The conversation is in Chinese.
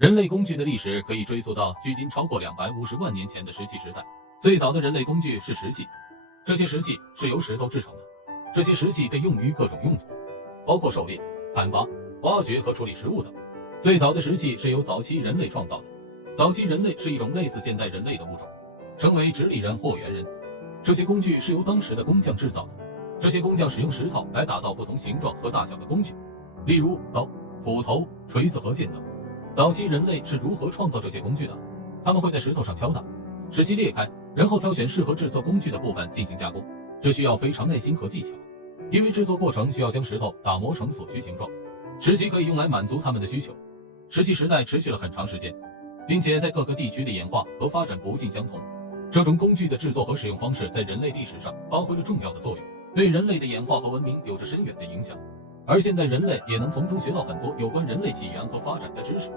人类工具的历史可以追溯到距今超过250万年前的石器时代。最早的人类工具是石器，这些石器是由石头制成的。这些石器被用于各种用途，包括狩猎、砍伐、挖掘和处理食物等。最早的石器是由早期人类创造的。早期人类是一种类似现代人类的物种，称为直立人或猿人。这些工具是由当时的工匠制造的。这些工匠使用石头来打造不同形状和大小的工具，例如刀、斧头、锤子和剑等。早期人类是如何创造这些工具的？他们会在石头上敲打，使其裂开，然后挑选适合制作工具的部分进行加工。这需要非常耐心和技巧，因为制作过程需要将石头打磨成所需形状。石器可以用来满足他们的需求。石器时代持续了很长时间，并且在各个地区的演化和发展不尽相同。这种工具的制作和使用方式在人类历史上发挥了重要的作用，对人类的演化和文明有着深远的影响。而现代人类也能从中学到很多有关人类起源和发展的知识。